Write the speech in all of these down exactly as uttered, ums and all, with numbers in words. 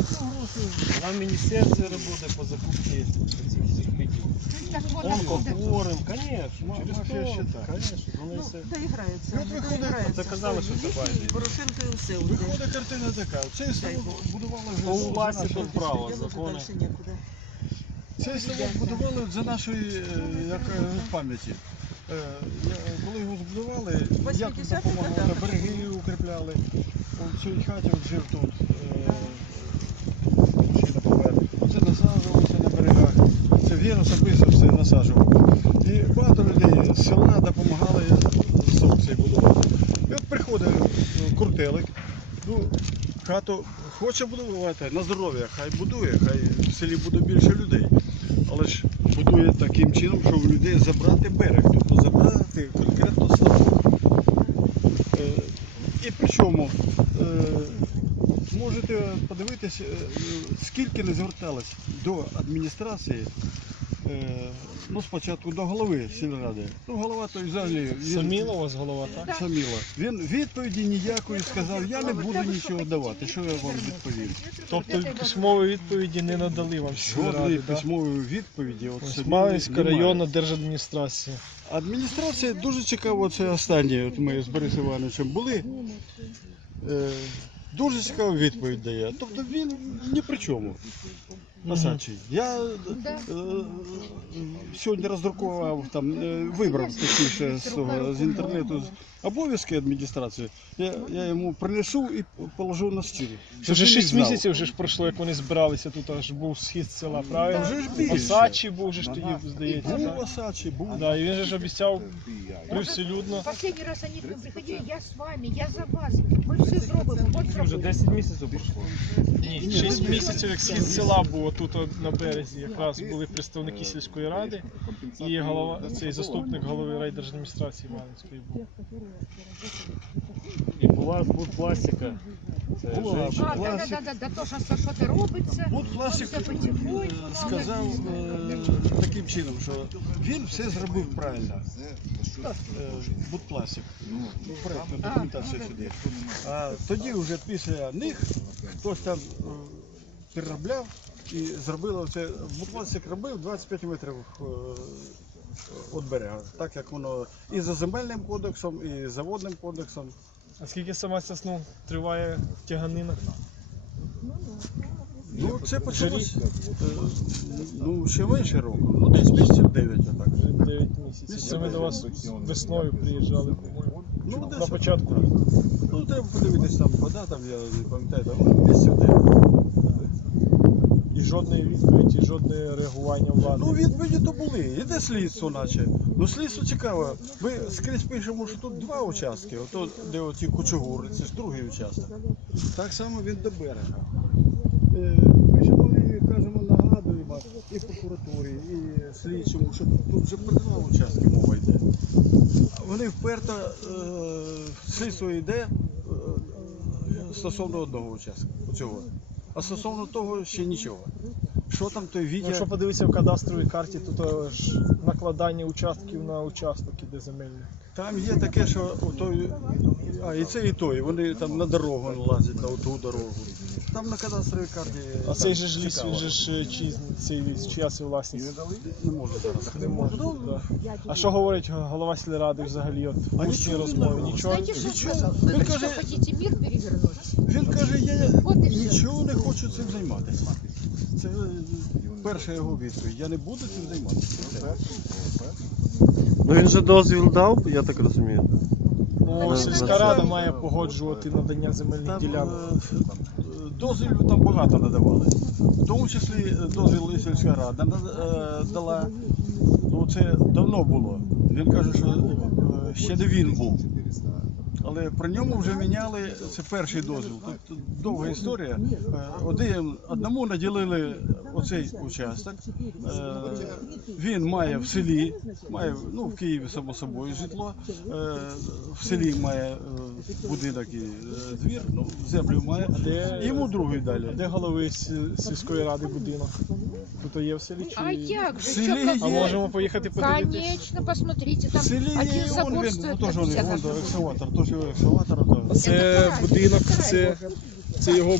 Вона в міністерстві працює по закупці цих всіх ліків. Онкохворим, звісно, через то, звісно, вони все. Це казали, що це байдуже. Порошенко і все. Виходить картина така. Цей ставок будували По вже за власті нашої... тут право, закони. Цей ставок будували за нашої е, як, е, пам'яті. Е, я- Коли його збудували, як допомагали, береги укріпляли. У цій хаті от жив тут е, мужчина помер. Оце насаджувалося на берегах. Це він особисто все насаджував. І багато людей з села допомагали ставок цей будувати. І от приходить е, Крутелик, ну, хату хоче будувати, на здоров'я, хай будує, хай в селі буде більше людей. Але ж будує таким чином, щоб в людей забрати берег, тобто забрати конкретно ставок. Е, І причому е, можете подивитися, скільки не зверталось до адміністрації, е, ну спочатку до голови сільради. Ну голова то і взагалі... він- Саміла у вас голова, так? Саміла. Він відповіді ніякої сказав, я не буду нічого давати. Що я вам відповім? Тобто письмової відповіді не надали вам Жодної сільради, так? письмової відповіді. От собі Смалинська немає. районна держадміністрація. Адміністрація дуже цікаво, це останнє, от ми з Борисом Івановичем були. Е, дуже цікаву відповідь дає. Тобто він ні при чому. Насадчий. Я е, сьогодні роздрукував, там, е, вибрав точніше з, того, з інтернету обов'язки адміністрації. Я, я йому принесу і положу на стіл. Це вже шість місяців вже ж пройшло, як вони збиралися, тут аж був схід села, правильно? Вже ж більше. Осадчий був же ж тоді, здається. Був так? Осадчий, був. Да, і він же ж обіцяв привселюдно. Последний раз они к нам приходили, я с вами, я за вас. Мы все зробимо. Вот зробимо. місяців пройшло. Ні, шість місяців, як схід села було тут от на березі, якраз були представники сільської ради і голова, цей заступник голови райдержадміністрації Малинської був. І була будпластика. Це Була. жінка. А, да, да, да, да, то, що що-то робиться. От Пластик все потихоньку. е, сказав е, таким чином, що він все зробив правильно. Е, Будпластик. Ну, проєктна документація сюди. А тоді вже після них хтось там е, переробляв і зробили це. Будпластик робив двадцять п'ять метрів е, від берега. Так як воно і за земельним кодексом, і за водним кодексом. А скільки сама ця ну, триває тяганина? Ну, це почалось, е, ну, ще менше року, ну, десь місяців дев'ять, отак. Вже дев'ять місяців. Це ми до вас весною приїжджали, по-моєму. Ну, На десь початку. отак. Ну, треба подивитись там вода, там, я не пам'ятаю, там, ну, місяців дев'ять. І жодної відповіді, і жодне реагування влади. Ну, відповіді то були, іде слідство наче. Ну, слідство цікаво, ми скрізь пишемо, що тут два участки, ото, де оті кучугури, це ж другий участок. Так само він до берега. Е, Пишемо і кажемо, нагадуємо і прокуратурі, і слідчому, що тут вже про два участки мова йде. Вони вперто, е, слідство йде е, стосовно одного участка, оцього. А стосовно того ще нічого. Що там той відео? Якщо подивитися в кадастровій карті, то, то ж накладання участків на участок іде земельний. Там є таке, що той, а і це і той, вони там на дорогу лазять, на ту дорогу. Там на кадастровій карті. А там цей же ж ліс, цікаво. він же ж чи, цей ліс, чия це власність? Не можу зараз. Не може. Ну, Да. А що говорить голова сільради взагалі от в А усній нічого розмові? не Нічого? Знаете, что Ничего. сказал? Вы Вы что, скажи- хотите мир перевернуть? Він каже, я От і все. нічого не хочу цим займатися. Це е, перша його відповідь. Я не буду цим займатися. Це. Ну він же дозвіл дав, я так розумію. Бо сільська рада має погоджувати надання земельних Там ділянок. е, дозвілів там багато надавали. В тому числі е, дозвіл і сільська рада е, дала. Ну це давно було. Він каже, що е, ще не він був. Але при ньому вже міняли, це перший дозвіл. Тут довга історія. Е, Один, одному наділили оцей участок. Е, Він має в селі, має, ну в Києві само собою житло, е, в селі має е, будинок і е, двір, ну землю має, Де- і йому другий далі. Де голови сі- сільської ради будинок? Тут є в селі чи? А як же? В селі Чё, А как- є. можемо поїхати подивитися? Конечно, посмотрите, В там селі один є, забор он, він, стоит ну, теж він, пятьдесят вон, тысяч. екскаватор, теж його екскаватор. то- Це будинок, це, це його бу-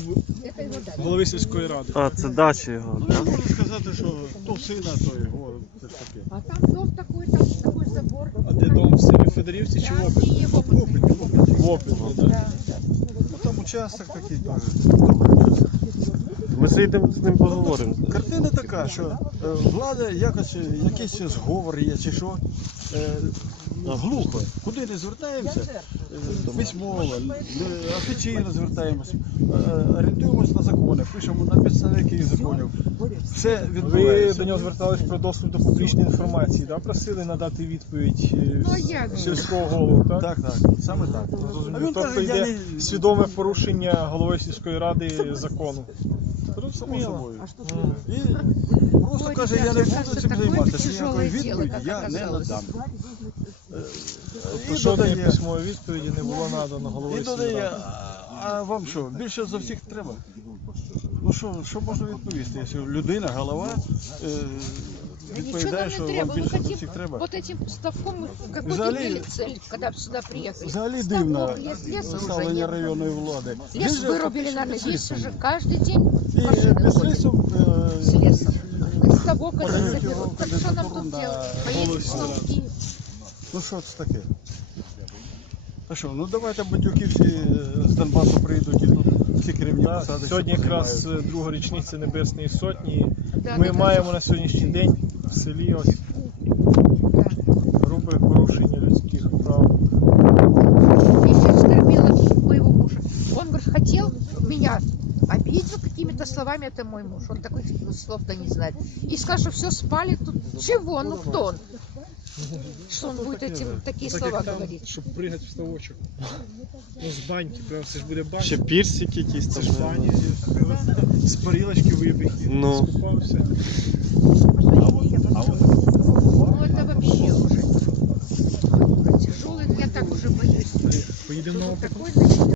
Это его дача. голови сільської ради. А, це дача його, Ну, я так? можу сказати, що то сина, то його, це ж таке. А там дом такой, там такой забор. А де дом в селі Федорівці чи в Да, Опі? и его В опиті, в опиті. В Опі, да. Да. Ну, там участок такий теж. Добрий участок. Ми зайдемо з ним поговоримо. Картина така, що е, влада якось, е, якийсь зговор є чи що, е, глухо. Куди не звертаємося, е, письмово, не- офіційно звертаємося, е, орієнтуємося на закони, пишемо на підставі яких законів. Все Ви відбувається. до нього звертались про доступ до публічної інформації, да? Просили надати відповідь е, Ну, а як же? сільського голову, так? Так, так, саме так. А Зрозуміло. він Тобто каже, я йде не... свідоме порушення голови сільської ради закону. Само Зрозуміло. собою. М. І просто Ой, каже, я ребята, не буду кажется, цим такое займатися, тяжелое ніякої дело, відповіді как я не оказалось. надам. Е, Тобто І жодної додає, письмової відповіді не було надано і головою додає, сільради. а, а вам що, більше за всіх треба? Ну що, що можна відповісти, якщо людина, голова е, Да ничего відповідає, нам що не вам треба. Мы більше за хотим всіх треба? вот этим ставком мы какую-то Взагалі- имели цель, когда сюда приехали. Взагалі Ставок дивно есть, леса уже ставлення нет. районної влади. Лес Він же вырубили, фактично наверное, під здесь лісом. уже каждый день І машины під ходят лісом е, с лесом. Ставок этот подають заберут. його Так что нам кандидатуру тут на делать? голову Поедем снова в Киев. Ну що це таке? А що, ну давайте бандюки всі е, з Донбасу прийдуть і тут всі керівні Да, посади. Сьогодні всі якраз позаймають. е, друга річниця Небесної Сотні. Да, Ми да, маємо на сьогоднішній день в селі ось да. грубе порушення людських прав. Я еще оскорбила моего мужа. Он, говорит, хотел меня обидел какими-то словами, это мой муж. Он таких слов-то не знает. И сказал, что все спали тут. Чего? Ну кто он? Что он будет этим такие Так слова як там, говорить? щоб пригати в ставочок. Ну, з баньки, прям це ж буде банька. Ще пірсик якийсь Це там. ж баня, з парілочки вибіг і Ну. скупався. Ну это вообще уже тяжелый. Я так уже боюсь. Поїдемо на Такой